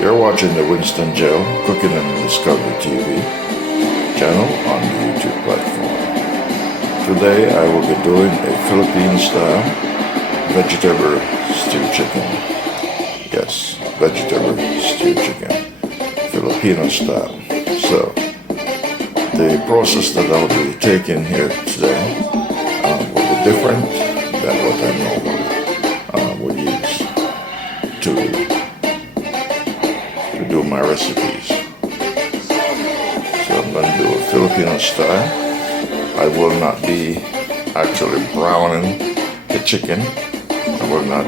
You're watching the Winston Gel Cooking and Discovery TV channel on the YouTube platform. Today I will be doing a Filipino-style vegetable stew chicken. Yes, vegetable stew chicken, Filipino-style. So, the process that I'll be taking here today will be different than what I normally would use to do my recipes. So I'm going to do a Filipino style. I will not be actually browning the chicken. I will not,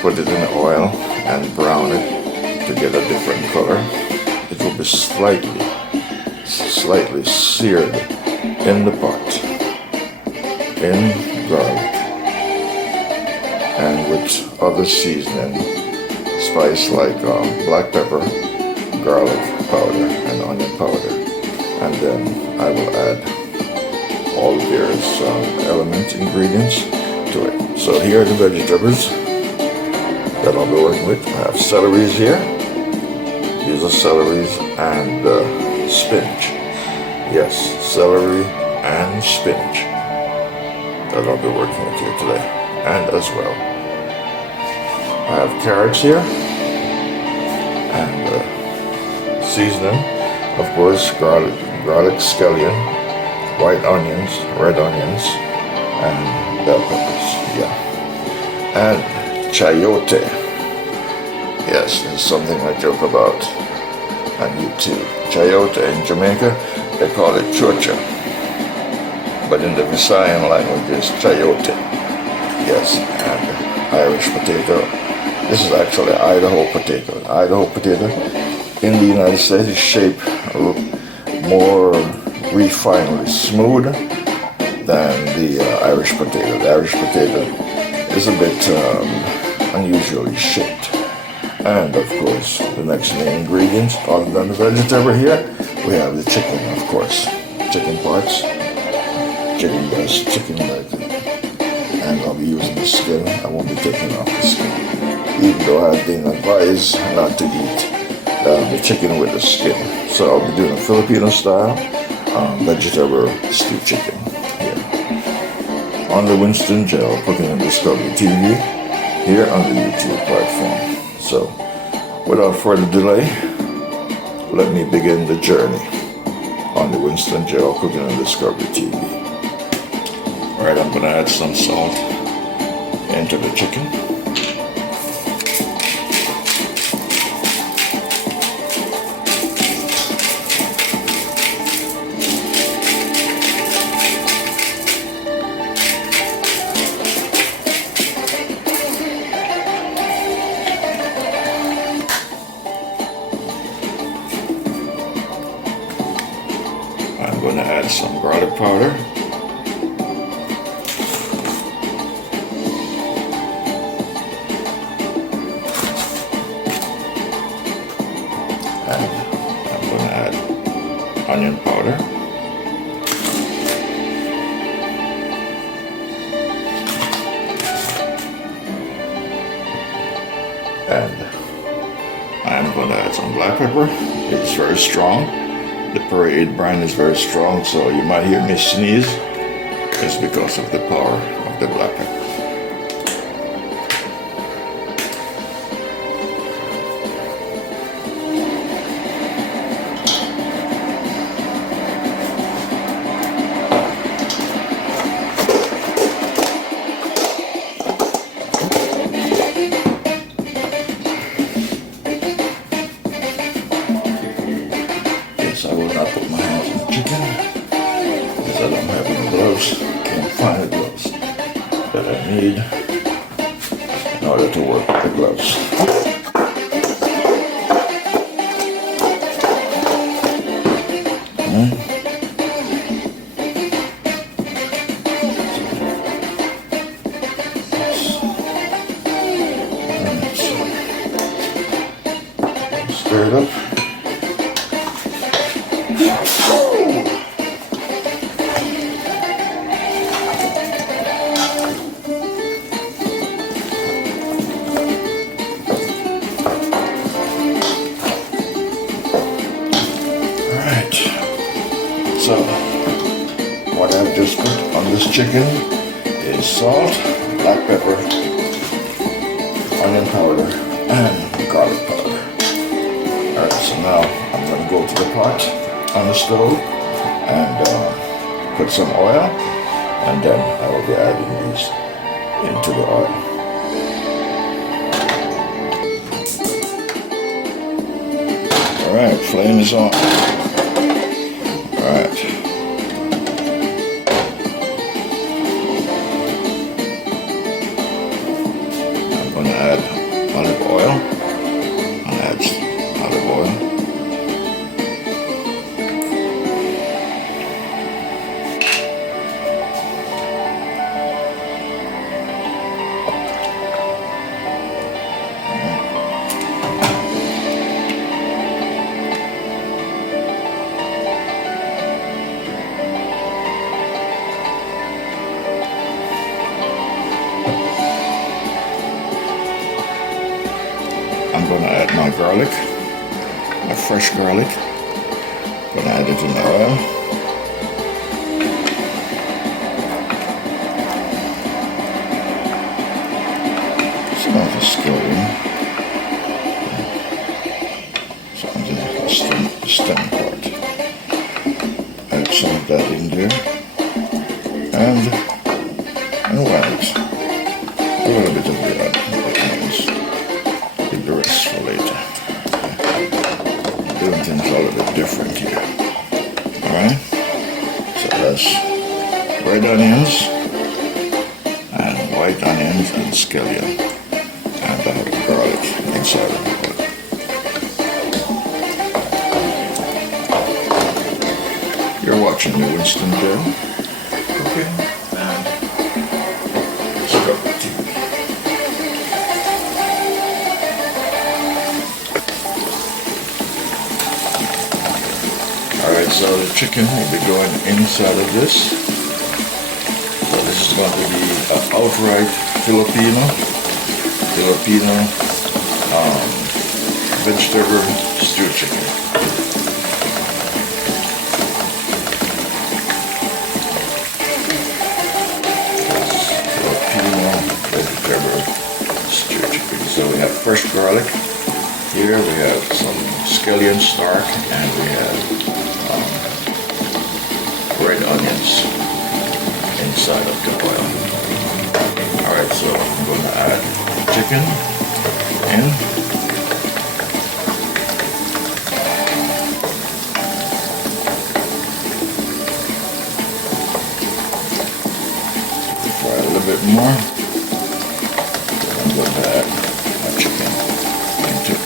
put it in the oil and brown it to get a different color. It will be slightly seared in the pot, in garlic, and with other seasoning spice like black pepper, garlic powder, and onion powder. And then I will add all the various ingredients to it. So here are the vegetables that I'll be working with. I have celeries here. These are celeries and spinach. Yes, celery and spinach that I'll be working with here today. And as well, I have carrots here, and seasoning, of course, garlic, scallion, white onions, red onions, and bell peppers, and chayote. Yes, this is something I joke about on YouTube. Chayote in Jamaica, they call it chocha, but in the Visayan language it's chayote. Yes, and Irish potato. This is actually Idaho potato. Idaho potato in the United States is shaped more refinedly smooth than the Irish potato. The Irish potato is a bit unusually shaped. And of course, the next main ingredient, other than the vegetable here, we have the chicken, of course. Chicken parts, chicken breast, chicken leg. And I'll be using the skin. I won't be taking off the skin, even though I've been advised not to eat the chicken with the skin. So I'll be doing a Filipino style vegetable stew chicken here on the Winston Gel Cooking and Discovery TV here on the YouTube platform. So without further delay, let me begin the journey on the Winston Gel Cooking and Discovery TV. Alright, I'm going to add some salt into the chicken. I'm going to add some garlic powder. And I'm going to add onion powder. And I'm going to add some black pepper. It's very strong. The parade brine is very strong, so you might hear me sneeze. It's because of the power of the black pepper. I will not put my hands in the chicken because I don't have any gloves. Can't find the gloves that I need in order to work with the gloves. Stir it up. So, what I've just put on this chicken is salt, black pepper, onion powder, and garlic powder. Alright, so now I'm going to go to the pot on the stove and put some oil, and then I will be adding these into the oil. Alright, flame is on. Alright. I'm going to add olive oil. I'll add olive oil. I'm going to add my garlic, my fresh garlic. I'm going to add it in the oil. Some of the scallion, some of the stem part. Add some of that in there, and white. A little bit of the onions. Leave the rest for later. Doing things a little bit different here. Alright? So that's red onions and white onions and scallion. And I have garlic inside of it. You're watching the Winston show. Okay. And let's go with TV. Alright, so the chicken will be going inside of this. So this is going to be outright Filipino vegetable stew chicken. Filipino vegetable stew chicken. So we have fresh garlic. Here we have some scallion stark, and we have red onions inside of the oil. Alright, so I'm going to add chicken in. Fry a little bit more. Then I'm going to add my chicken into it.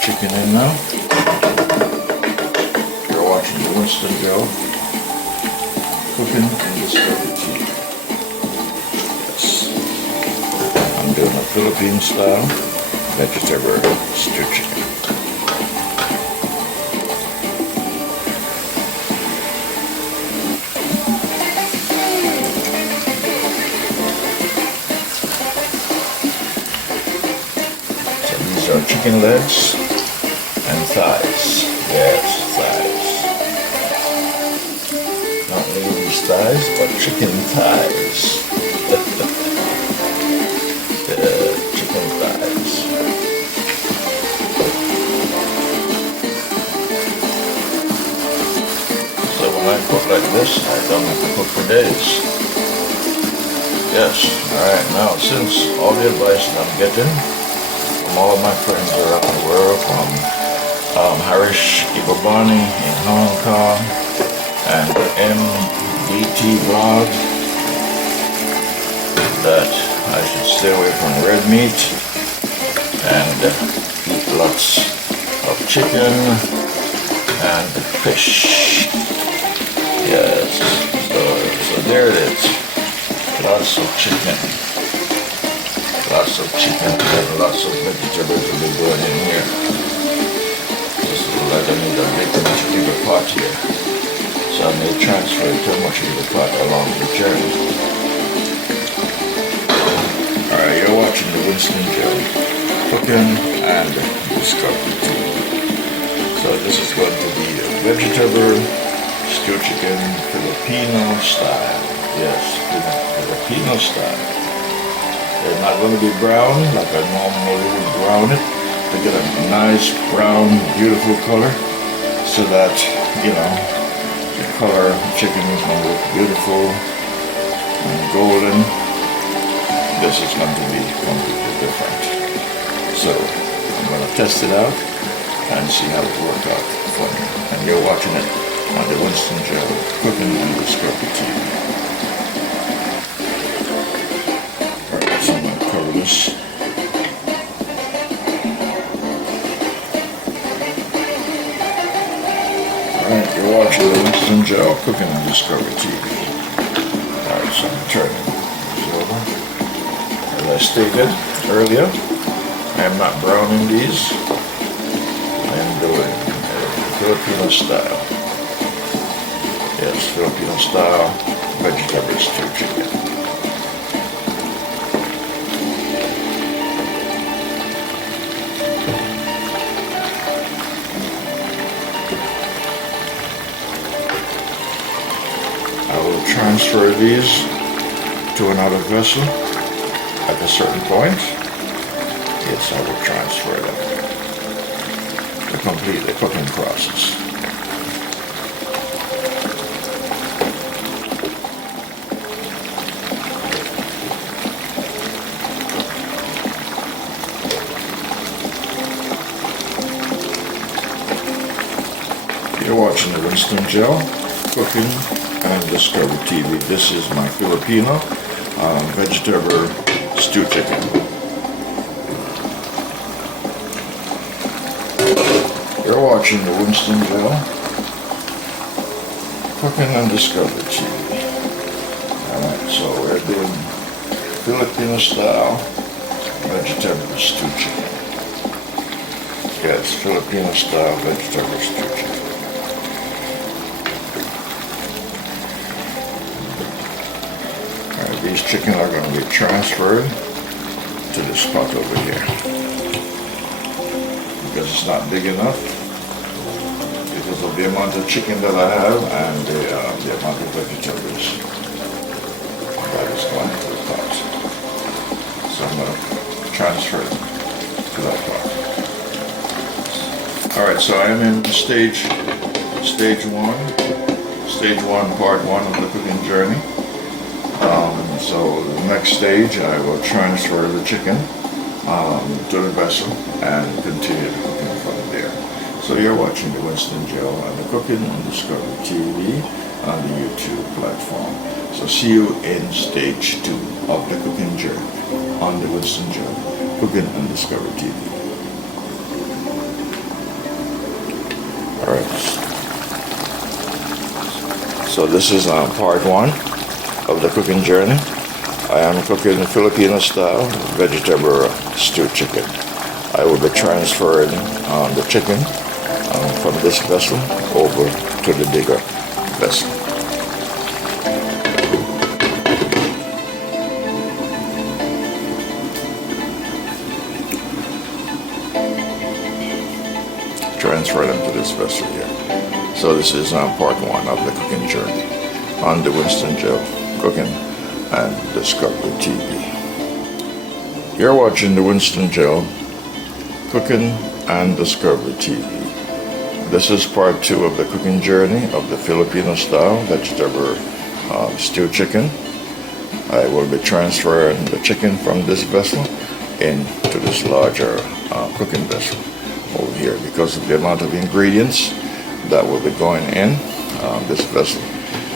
Chicken in now. You're watching the Winston go cooking in the specialty. Yes. I'm doing a Filipino-style vegetable stew chicken. So these are chicken legs and thighs. Yes, thighs. Not ladies' thighs, but chicken thighs. Chicken thighs. So when I cook like this, I don't have to cook for days. Yes, alright, now since all the advice that I'm getting from all of my friends around the world, from Harish Ibabani in Hong Kong and MDT vlog, that I should stay away from red meat and eat lots of chicken and fish. Yes, so there it is. Lots of chicken. Lots of chicken and lots of vegetables will be going in here. Like I need a much bigger pot here, so I may transfer it to a much bigger pot along the journey. Winston Joe Cooking and Discovery TV. So this is going to be a vegetable stew chicken Filipino style. Yes, Filipino style. They're not going to be brown like I normally would brown it. To get a nice brown, beautiful color, so that, you know, the color of the chicken is going to look beautiful and golden. This is going to be completely different. So I'm going to test it out and see how it works out for me. And you're watching it on the Winston Joe Cooking and Discovery TV. Alright, so I'm going to cover this. Alright, you're watching the Winston Joe Cooking and Discovery TV. Alright, so I'm turning this over. As I stated earlier, I am not browning these. I am doing a Filipino style. Yes, Filipino style vegetable stew chicken. I will transfer these to another vessel at a certain point. Yes, I will transfer them to complete the cooking process. You're watching the Winston Joe Cooking and Discovery TV. This is my Filipino vegetable stew chicken. You're watching the Winston Joe Cooking and Discovery TV. Alright, so we're doing Filipino style vegetable stew chicken. Yes, Filipino style vegetable stew chicken. Alright, these chicken are going to be transferred to this pot over here. Because it's not big enough. Because of the amount of chicken that I have and the amount of vegetables that is going to the pot. So I'm going to transfer it to that pot. Alright, so I am in stage one, part one of the cooking journey. So the next stage I will transfer the chicken to the vessel and continue the cooking from there. So you're watching the Winston Joe and the Cooking and Discovery TV on the YouTube platform. So see you in stage 2 of the cooking journey on the Winston Joe Cooking and Discovery TV. Alright. So this is part 1 of the cooking journey. I am cooking Filipino style vegetable stew chicken. I will be transferring the chicken from this vessel over to the bigger vessel. Transfer them to this vessel here. So this is part 1 of the cooking journey on the Winston Joe Cooking and Discovery TV. You're watching the Winston Joe Cooking and Discovery TV. This is part 2 of the cooking journey of the Filipino style vegetable stew chicken. I will be transferring the chicken from this vessel into this larger cooking vessel over here because of the amount of ingredients that will be going in this vessel.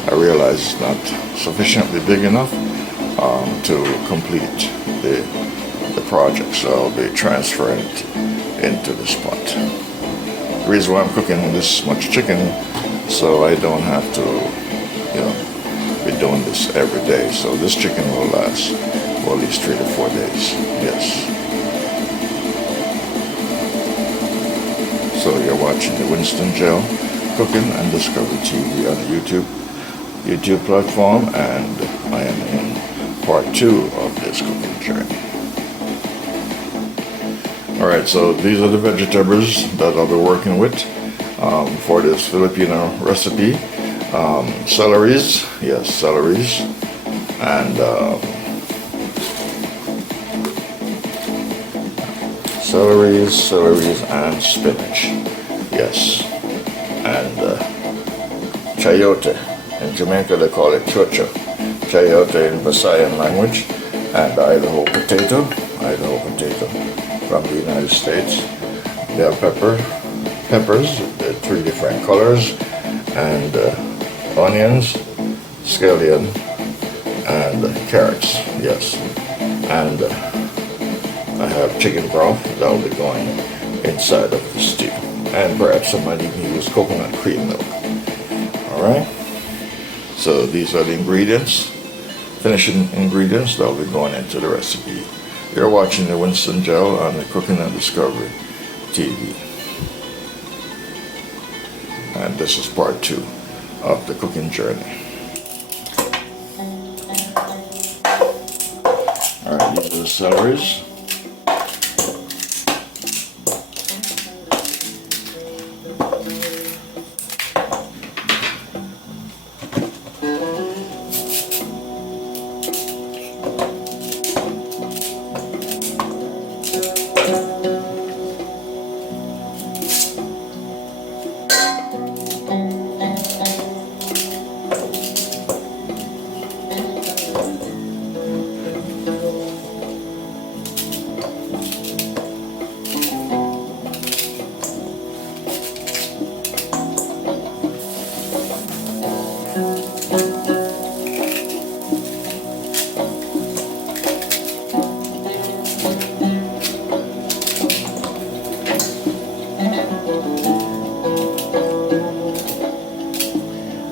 I realize it's not sufficiently big enough to complete the project, so I'll be transferring it into this pot. The reason why I'm cooking this much chicken, so I don't have to, be doing this every day. So this chicken will last for at least 3 to 4 days. Yes. So you're watching the Winston Joe Cooking and Discovery TV on the YouTube platform, and I am in part 2 of this cooking journey. Alright, so these are the vegetables that I'll be working with for this Filipino recipe. Celeries, yes, celeries, and celeries and spinach, yes, and chayote. In Jamaica they call it chocha. Chayote in Visayan language, and Idaho potato from the United States. They have peppers, they're 3 different colors, and onions, scallion, and carrots, yes. And I have chicken broth that will be going inside of the stew. And perhaps I might even use coconut cream milk. Alright? So these are the ingredients, finishing ingredients that will be going into the recipe. You're watching the Winston Gel on the Cooking and Discovery TV. And this is part 2 of the cooking journey. Alright, these are the celeries.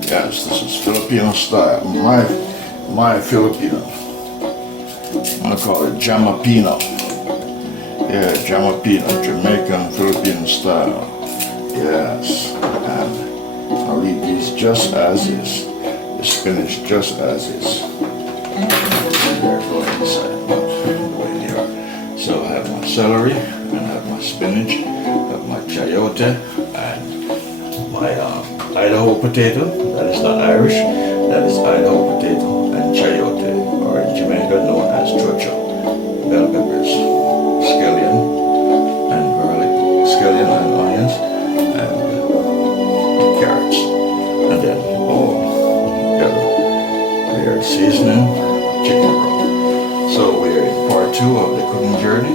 Yes, this is Filipino style. My Filipino. I'm gonna call it Jamapino. Yeah, Jamapino, Jamaican Filipino style. Yes, and I'll leave these just as is. The spinach just as is. There, go inside. The way they are. So I have my celery, and I have my spinach, I have my chayote, and my Idaho potato. That is not Irish. That is Idaho potato and chayote, or in Jamaica known as chocha. Bell peppers, scallion and garlic, scallion and onions, and carrots, and then all together we are seasoning chicken broth. So we are in part 2 of the cooking journey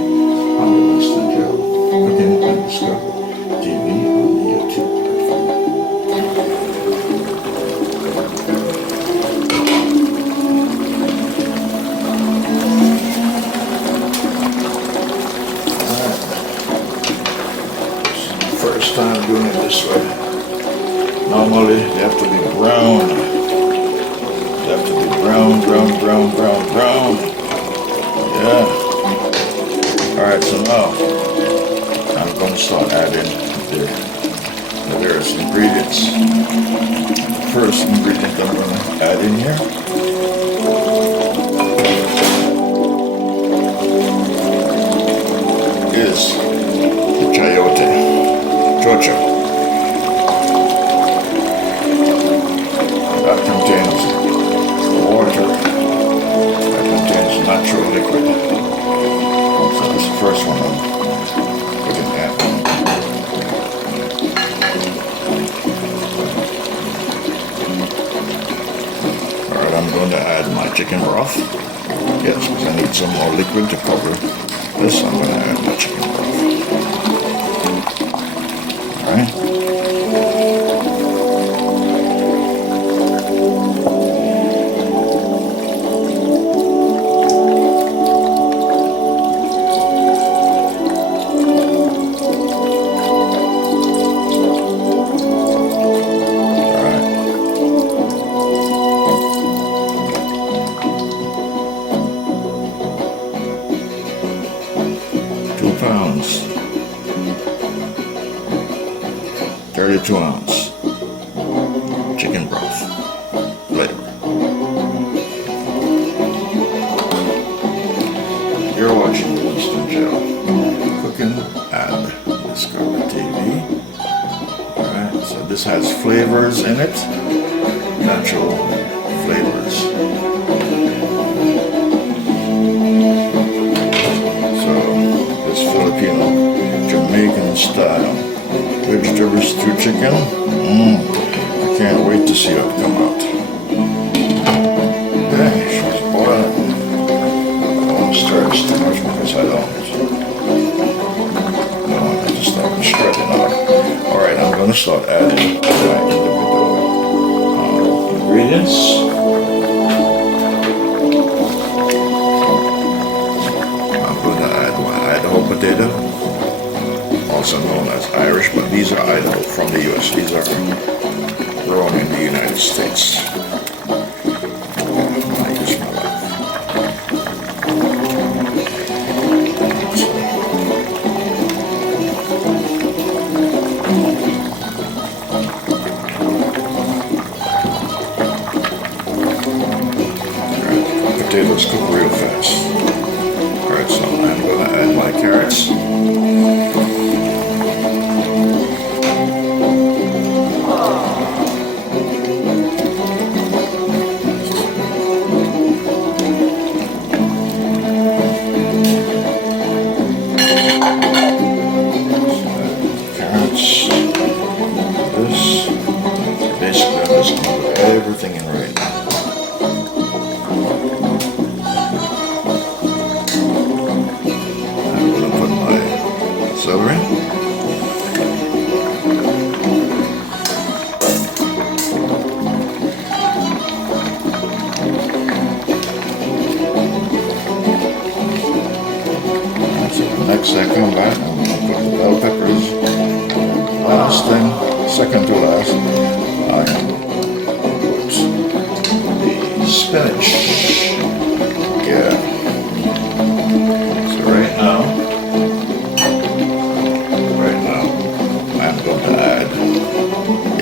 on the Winston Gel Cooking and Discovery TV on the YouTube. First time doing it this way. Normally they have to be brown. They have to be brown. Yeah. Alright, so now I'm going to start adding the various ingredients. The first ingredient I'm going to add in here is the chayote. Chocha. That contains water. That contains natural liquid. So this is the first one I'm putting in. Alright, I'm going to add my chicken broth. Yes, because I need some more liquid to cover this. I'm going to add my chicken broth. Alright. Pounds, 32-ounce chicken broth flavor. You're watching the Winston Gel Cooking this has flavors in it, natural flavors. So this Filipino Jamaican style vegetable stew chicken. I can't wait to see it come out. Okay, she's boiling. I don't stir this too much because I don't. I just have to spread it out. Alright, I'm going to start adding my individual ingredients. I'm going to add my Idaho potato, also known as Irish, but these are Idaho from the US. These are grown in the United States. Potatoes cook real fast. Alright, so I'm going to add my carrots. Basically, I'm just going to put everything in right now. Celery. So next I come back, I'm going to put the bell peppers. Last thing, second to last, I'm going to put the spinach. Yeah. So right now,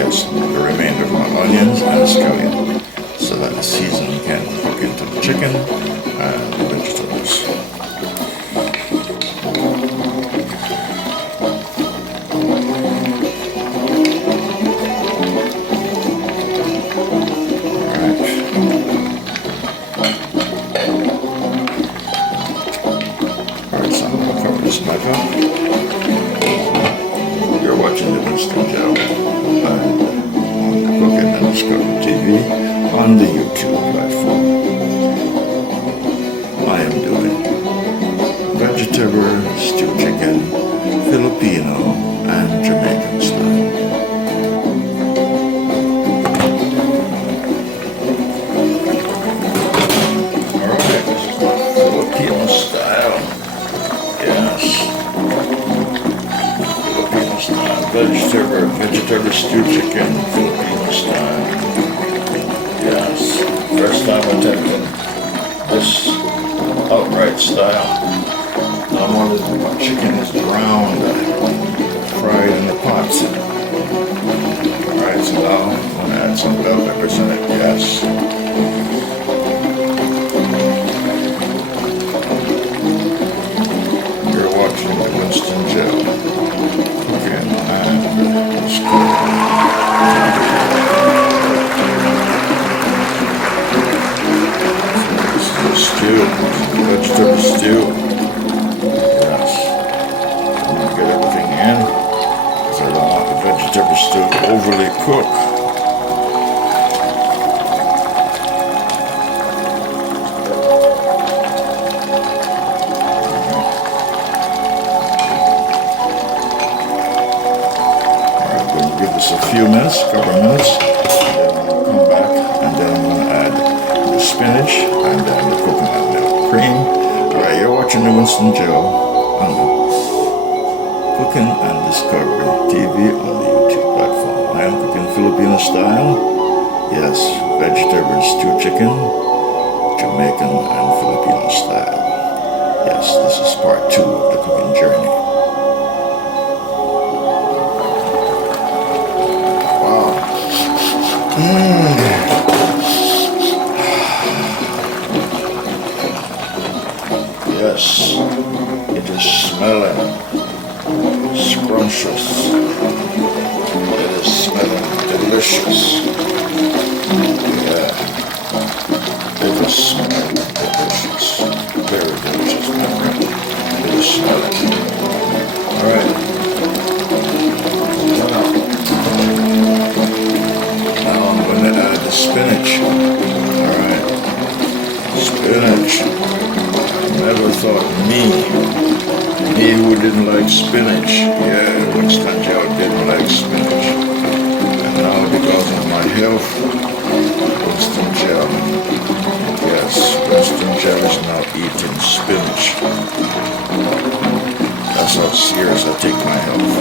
the remainder of my onions and scallion so that the seasoning can cook into the chicken and the vegetables. Alright, so I'm going to cover this back up. You're watching the Winston Gel. Cooking and Discover TV on the YouTube platform. I am doing vegetable stew chicken, Filipino and Jamaican style. Alright, this is my Filipino style. Yes. Filipino style vegetable stew chicken, Filipino style. Yes, first time attempting this outright style. Normally my chicken is browned, fried in the pot. Alright, so now I'm going to add some bell peppers in it, yes. You're watching the Winston Gel. Cooking and stew, vegetable stew. Yes. I'm going to get everything in because I don't want the vegetable stew to overly cook. Alright, we'll give this a few minutes, a couple of minutes, and then we'll come back and then I'm going to add the spinach and then the coconut milk cream. Alright, you're watching the Winston Gel on the Cooking and Discovery TV on the YouTube platform. I am cooking Filipino style. Yes, vegetable stew chicken, Jamaican and Filipino style. Yes, this is part 2 of the cooking journey. Wow. Yes, it is smelling scrumptious. It is smelling delicious. Yeah, it was smelling delicious. Very delicious, my friend. It is smelling. Alright. Now I'm going to add the spinach. Alright. Spinach. Never thought me who didn't like spinach. Yeah, Winston didn't like spinach. And now because of my health, Winston yes, Winston is now eating spinach. That's how serious I take my health.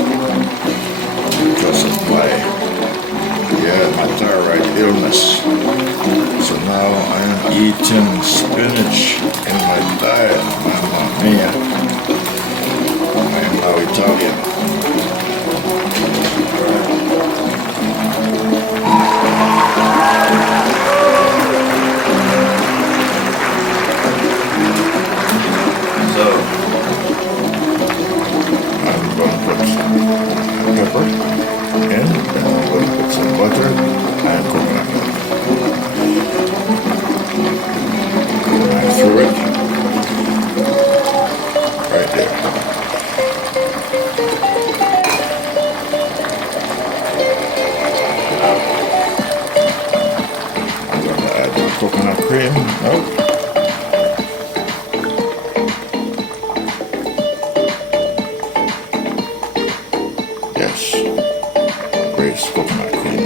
Because of my thyroid illness. So now I'm eating spinach in my diet. Mamma mia. I am now Italian. So I'm going to put pepper in, and I'm going to put some butter and coconut milk. I threw it right there. I'm going to add the coconut cream. Nope. Yes, great coconut cream.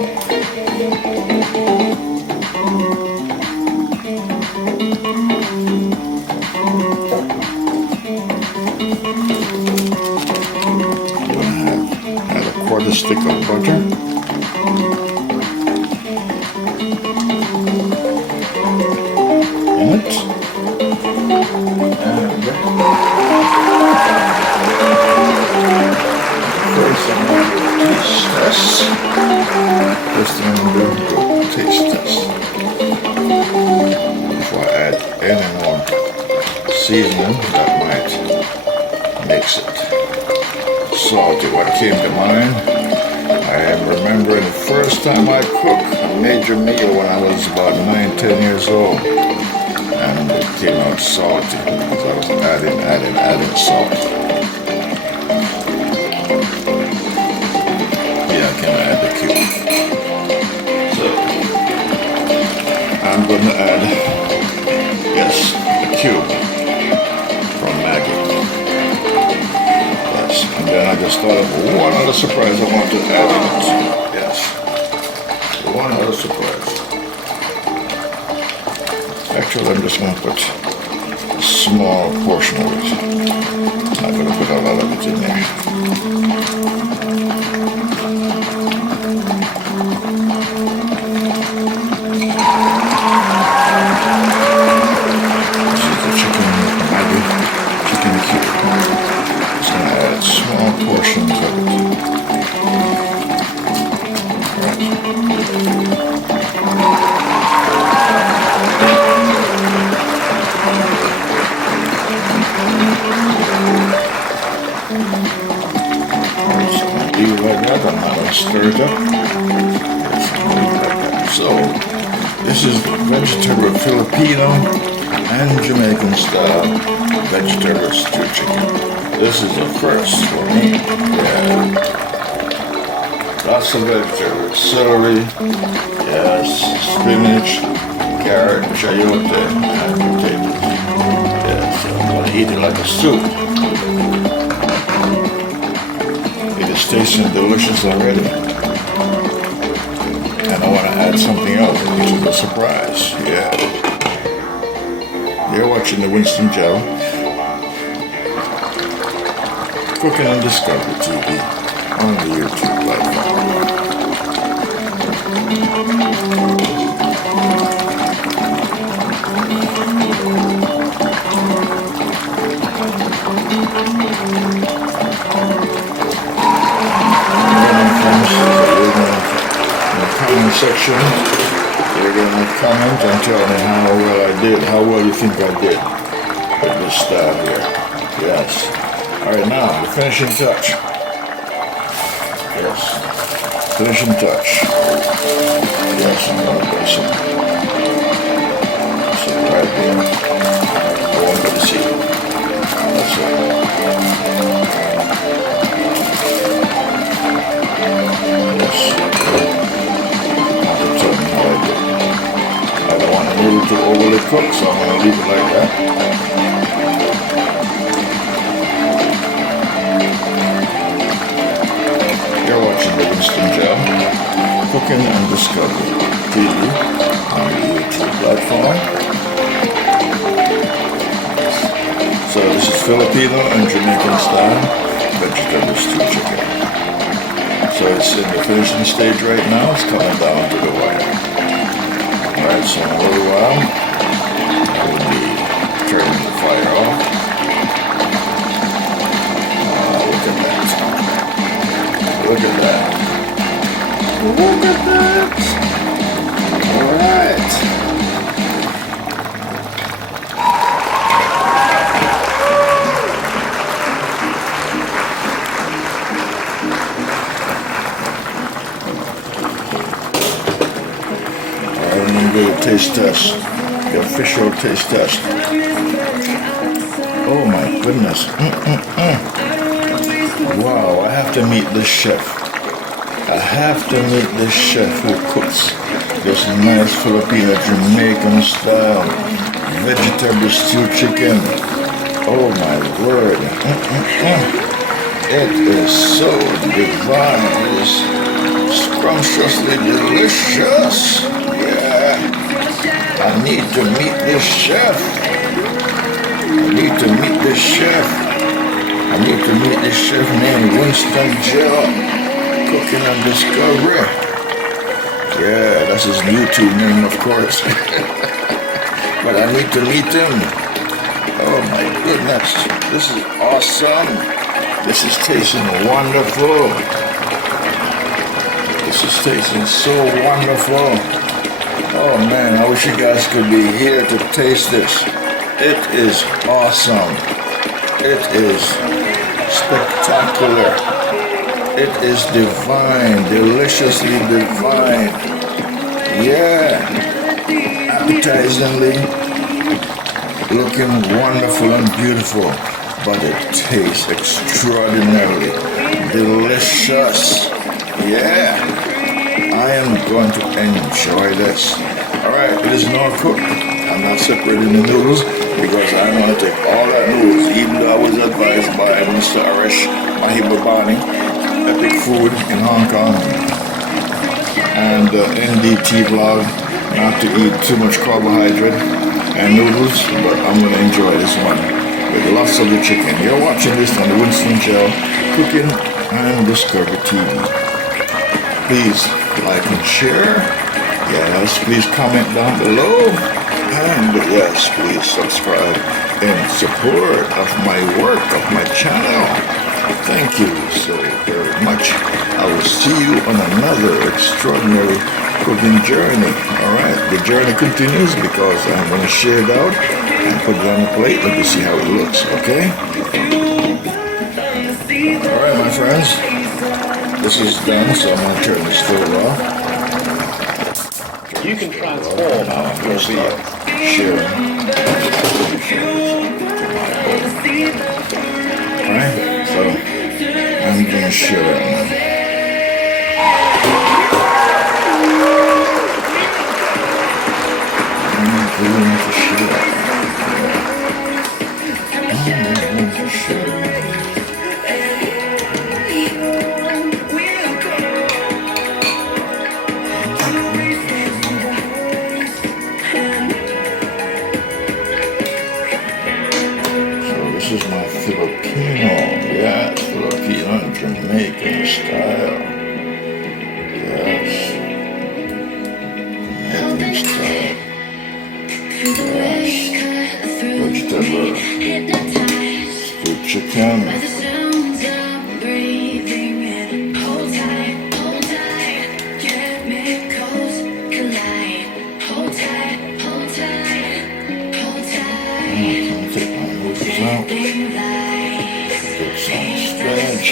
Add a quarter stick of butter. In it. And first I'm going to do a taste test. First I'm going to do a taste test. Before I add any more seasoning that might mix it. Salty, what came to mind, I am remembering the first time I cooked a major meal when I was about 9-10 years old, and it came out salty because I was adding salt. Yeah, I can add the cube. So I'm going to add, yes, the cube from Maggie. And then I just thought of one other surprise I want to add in it. Yes. One other surprise. Actually, I'm just going to put a small portion of it. I'm not going to put a lot of it in there. This is the chicken Maggi, chicken cube. Small portions of it. Right. Leave it like that. I'm not going to stir it up. So, this is vegetable Filipino and Jamaican style vegetable stew chicken. This is a first for me. Yeah. Lots of vegetables. Celery, yes, spinach, carrot, chayote, and potatoes. Yes, I'm going to eat it like a soup. It is tasting delicious already. And I want to add something else, which is a surprise. Yeah. You're watching the Winston Joe. Cooking and Discovery TV on the YouTube platform. comment section. You're going to comment and tell me how well I did, how well you think I did with this style here. Yes. Alright, now the finishing touch. Yes. finishing touch. Yes, I'm going to put some right there. I want to see. That's right. Yes. I'll tell me how I do. I don't want a noodle to overly cook, so I'm going to leave it like that. You're watching the Winston Gel Cooking and Discovery TV on the YouTube platform. So this is Filipino and Jamaican style vegetable stew chicken. So it's in the finishing stage right now. It's coming down to the wire. Alright, so in a little while I will be turning the fire off. Look at that. Look at that. Look at that. Alright. Alright, I'm going to do a taste test. The official taste test. Oh my goodness. Wow, I have to meet this chef. I have to meet this chef who cooks this nice Filipino Jamaican style vegetable stew chicken. Oh my word. It is so divine. It is scrumptiously delicious. Yeah. I need to meet this chef. I need to meet this chef. I need to meet this chef named Winston Gel Cooking and Discovery. Yeah, that's his YouTube name, of course. But I need to meet him. Oh my goodness, this is awesome. This is tasting wonderful. This is tasting so wonderful. Oh man, I wish you guys could be here to taste this. It is awesome. It is spectacular. It is divine, deliciously divine. Yeah. Appetizingly looking wonderful and beautiful, but it tastes extraordinarily delicious. Yeah. I am going to enjoy this. Alright, it is now cooked. I'm not separating the noodles because I want to take all that noodles, even though I was advised by Mr. Arish Mahibabani, Epic Food in Hong Kong, and NDT vlog, not to eat too much carbohydrate and noodles, but I'm going to enjoy this one with lots of the chicken. You're watching this on the Winston Gel Cooking and Discovery TV. Please like and share. Yes, please comment down below. And yes, please subscribe in support of my work, of my channel. Thank you so very much. I will see you on another extraordinary cooking journey. Alright, the journey continues because I'm going to share it out and put it on the plate. Let me see how it looks, okay? Alright, my friends. This is done, so I'm going to turn this stove off. You can transform You'll see sharing. Alright, so I'm going to share it now. I'm going to share it. This is my Filipino, yeah, Filipino and Jamaican style. Yes. Jamaican style. Yes. Vegetable. Stewed chicken. Take my noodles out. Get some stretch.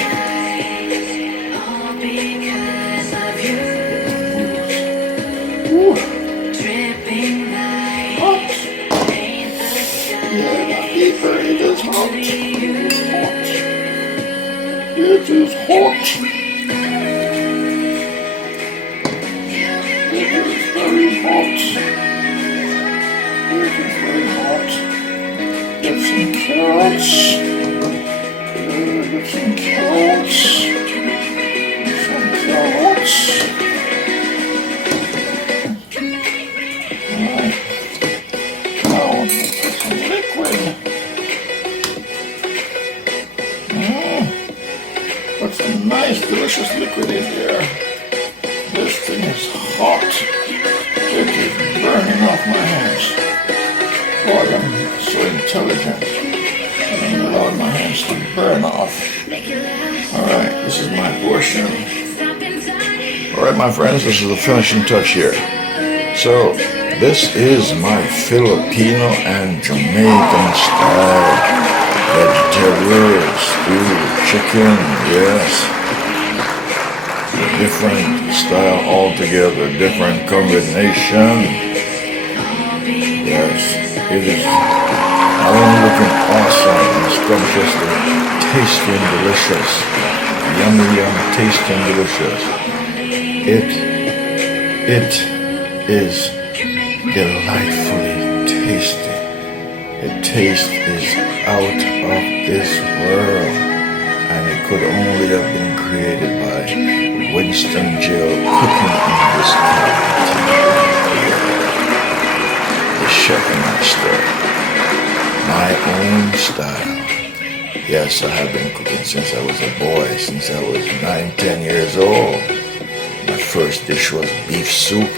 It is hot. It is hot. It is very hot. It is very hot. Get some carrots. Get some carrots. Some carrots. Alright. Now put some liquid. Put some nice delicious liquid in there. This thing is hot. It is burning off my hands. Boy, I'm so intelligent. I'm allowing my hands to burn off. Alright, this is my portion. Alright, my friends, this is the finishing touch here. So, this is my Filipino and Jamaican style vegetable stew chicken, yes. Different style altogether, different combination. Yes, it is not only looking awesome and scrumptious, but tasting delicious. Yummy, yummy, tasting delicious. It is delightfully tasty. The taste is out of this world, and it could only have been created by Winston Jill cooking in this quantity. The chef master, my own style. Yes, I have been cooking since I was a boy, since I was 9, 10 years old. My first dish was beef soup.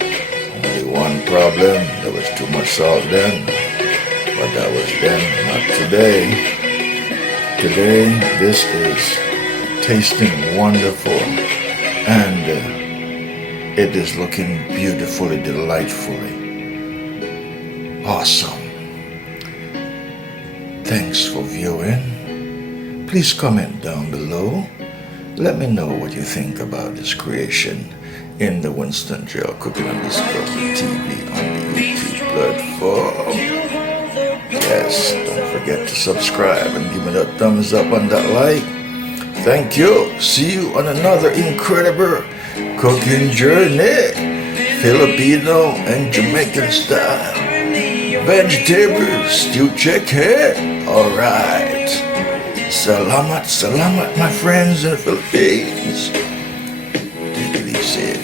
Only one problem, there was too much salt then, but that was then, not today. Today, this is tasting wonderful, and it is looking beautifully, delightfully awesome. Thanks for viewing. Please comment down below. Let me know what you think about this creation in the Winston Jill Cooking and Discovery TV on the YouTube platform. Yes, don't forget to subscribe and give me that thumbs up on that like. Thank you. See you on another incredible cooking journey. Filipino and Jamaican style vegetables stew chicken. Alright. Salamat, salamat, my friends in the Philippines. Take it easy.